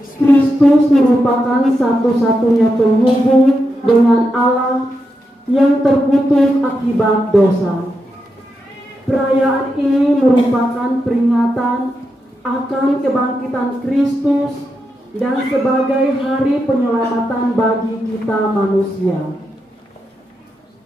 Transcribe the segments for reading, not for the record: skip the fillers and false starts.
Kristus merupakan satu-satunya penghubung dengan Allah yang terputus akibat dosa. Perayaan ini merupakan peringatan akan kebangkitan Kristus dan sebagai hari penyelamatan bagi kita manusia.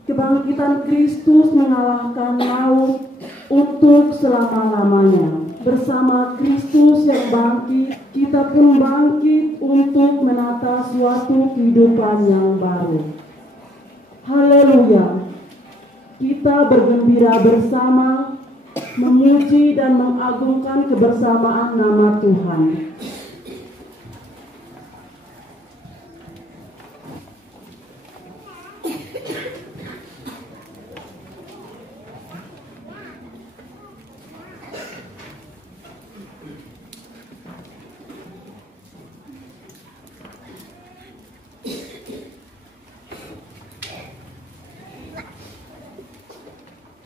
Kebangkitan Kristus mengalahkan maut untuk selama-lamanya. Bersama Kristus yang bangkit, kita pun bangkit untuk menata suatu kehidupan yang baru. Haleluya! Kita bergembira bersama, memuji dan mengagungkan kebersamaan nama Tuhan.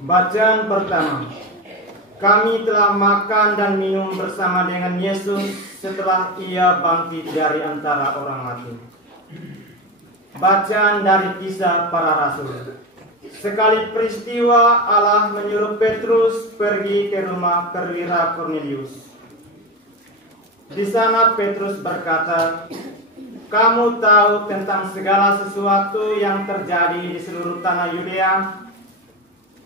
Bacaan pertama. Kami telah makan dan minum bersama dengan Yesus setelah Ia bangkit dari antara orang mati. Bacaan dari Kisah Para Rasul. Sekali peristiwa Allah menyuruh Petrus pergi ke rumah perwira Kornelius. Di sana Petrus berkata, "Kamu tahu tentang segala sesuatu yang terjadi di seluruh tanah Yudea,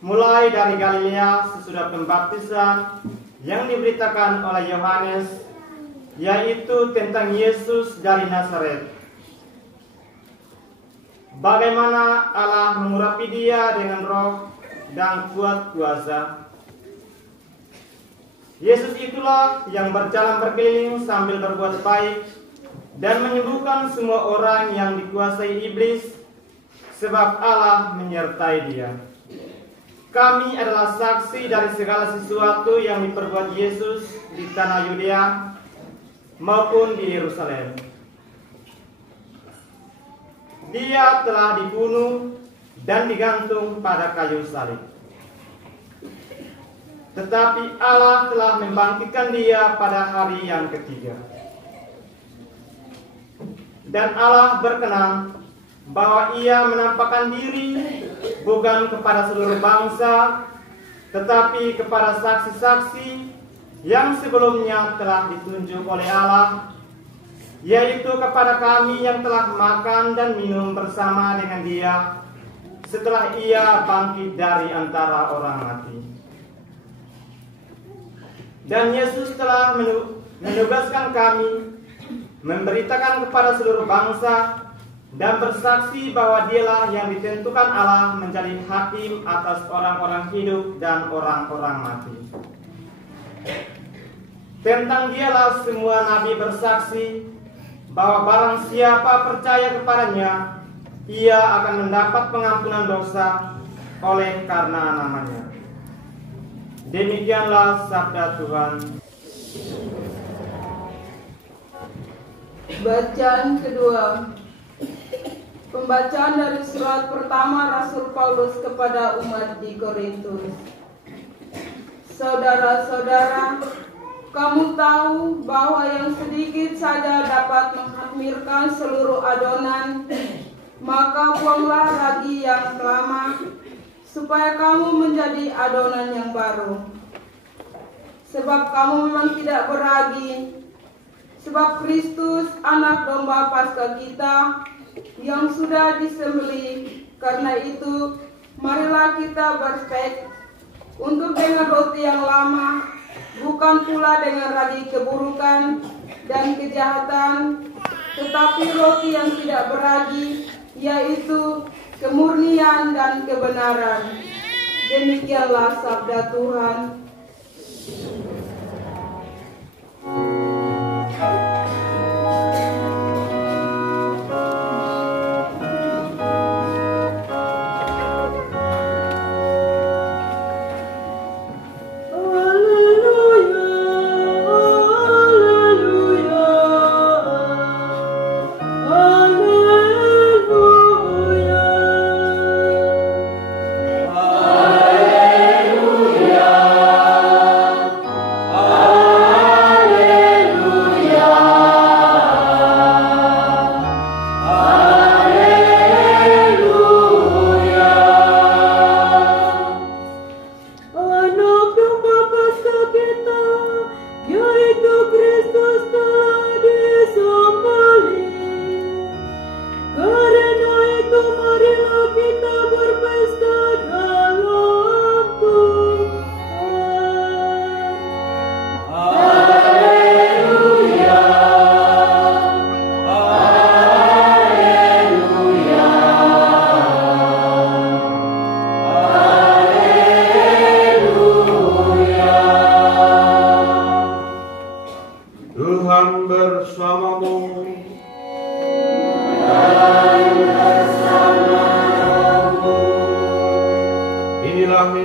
mulai dari Galilea sesudah pembaptisan yang diberitakan oleh Yohanes, yaitu tentang Yesus dari Nazaret. Bagaimana Allah mengurapi Dia dengan roh dan kuat kuasa. Yesus itulah yang berjalan berkeliling sambil berbuat baik dan menyembuhkan semua orang yang dikuasai iblis, sebab Allah menyertai Dia. Kami adalah saksi dari segala sesuatu yang diperbuat Yesus di tanah Yudea maupun di Yerusalem. Dia telah dibunuh dan digantung pada kayu salib. Tetapi Allah telah membangkitkan Dia pada hari yang ketiga. Dan Allah berkenan bahwa Ia menampakkan diri bukan kepada seluruh bangsa, tetapi kepada saksi-saksi yang sebelumnya telah ditunjuk oleh Allah, yaitu kepada kami yang telah makan dan minum bersama dengan Dia setelah Ia bangkit dari antara orang mati. Dan Yesus telah menugaskan kami memberitakan kepada seluruh bangsa dan bersaksi bahwa Dialah yang ditentukan Allah menjadi hakim atas orang-orang hidup dan orang-orang mati. Tentang Dialah semua nabi bersaksi bahwa barang siapa percaya kepadanya, ia akan mendapat pengampunan dosa oleh karena namanya. Demikianlah sabda Tuhan. Bacaan kedua. Pembacaan dari surat pertama Rasul Paulus kepada umat di Korintus. Saudara-saudara, kamu tahu bahwa yang sedikit saja dapat menghamirkan seluruh adonan, maka buanglah ragi yang lama, supaya kamu menjadi adonan yang baru. Sebab kamu memang tidak beragi, sebab Kristus anak domba Paskah kita yang sudah disembelih. Karena itu, marilah kita berstek untuk dengan roti yang lama, bukan pula dengan ragi keburukan dan kejahatan, tetapi roti yang tidak beragi, yaitu kemurnian dan kebenaran. Demikianlah sabda Tuhan.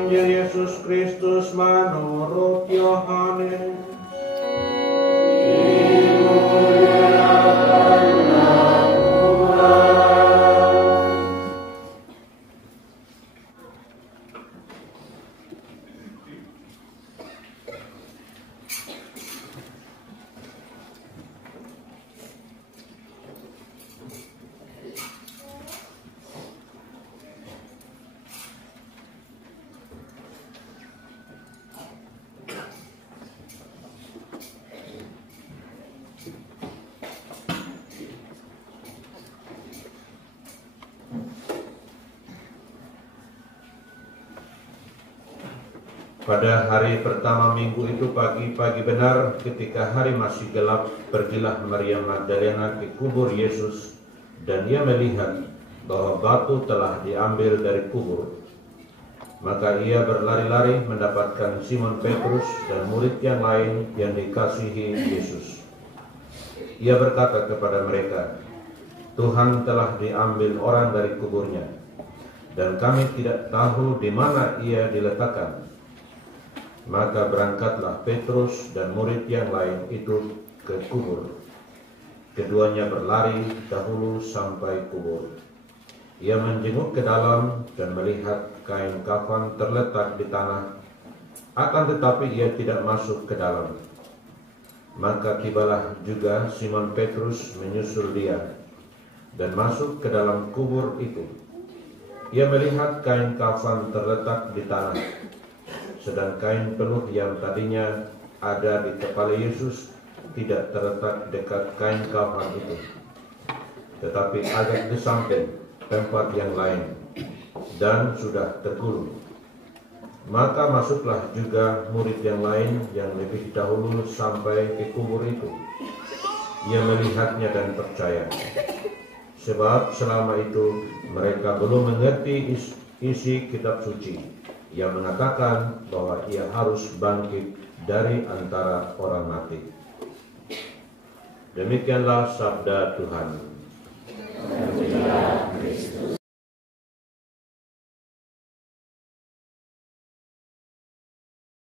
Injil Yesus Kristus menurut Yohanes. Pada hari pertama minggu itu pagi-pagi benar ketika hari masih gelap, pergilah Maria Magdalena ke kubur Yesus dan ia melihat bahwa batu telah diambil dari kubur. Maka ia berlari-lari mendapatkan Simon Petrus dan murid yang lain yang dikasihi Yesus. Ia berkata kepada mereka, "Tuhan telah diambil orang dari kuburnya, dan kami tidak tahu di mana ia diletakkan." Maka berangkatlah Petrus dan murid yang lain itu ke kubur. Keduanya berlari dahulu sampai kubur. Ia menjenguk ke dalam dan melihat kain kafan terletak di tanah, akan tetapi ia tidak masuk ke dalam. Maka tibalah juga Simon Petrus menyusul dia dan masuk ke dalam kubur itu. Ia melihat kain kafan terletak di tanah, sedang kain penuh yang tadinya ada di kepala Yesus tidak terletak dekat kain kafan itu, tetapi agak di samping tempat yang lain dan sudah tergulung. Maka masuklah juga murid yang lain yang lebih dahulu sampai ke kubur itu. Ia melihatnya dan percaya, sebab selama itu mereka belum mengerti isi kitab suci yang mengatakan bahwa ia harus bangkit dari antara orang mati. Demikianlah sabda Tuhan.